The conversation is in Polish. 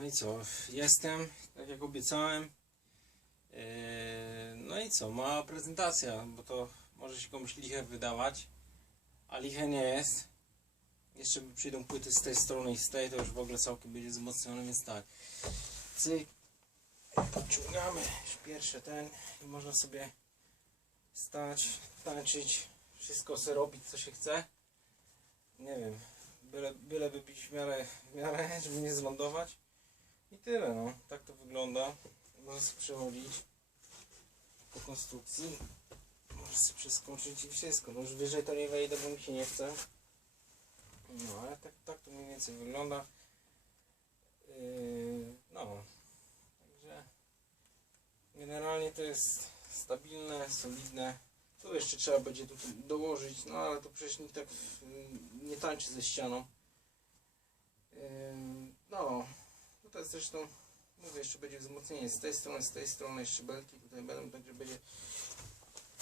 no i co? Jestem, tak jak obiecałem. Yy, No i co? Mała prezentacja, bo to może się komuś liche wydawać, a liche nie jest. Jeszcze przyjdą płyty z tej strony i z tej, to już w ogóle całkiem będzie wzmocnione, więc tak. Cyk. Podciągamy już pierwsze ten i można sobie stać, tańczyć, wszystko sobie robić co się chce. Nie wiem, byle, byle by w miarę, w miarę, żeby nie zlądować. I tyle no, tak to wygląda. Można sobie przechodzić po konstrukcji. Można sobie przeskoczyć i wszystko. No już wyżej to nie wejdę, bo mi się nie chce. No ale tak, tak to mniej więcej wygląda. Yy, no, także generalnie to jest stabilne, solidne. Tu jeszcze trzeba będzie dołożyć, no ale to przecież nikt tak yy, nie tańczy ze ścianą. Yy, no, tutaj zresztą mówię, jeszcze będzie wzmocnienie z tej strony, z tej strony jeszcze belki tutaj będą, także będzie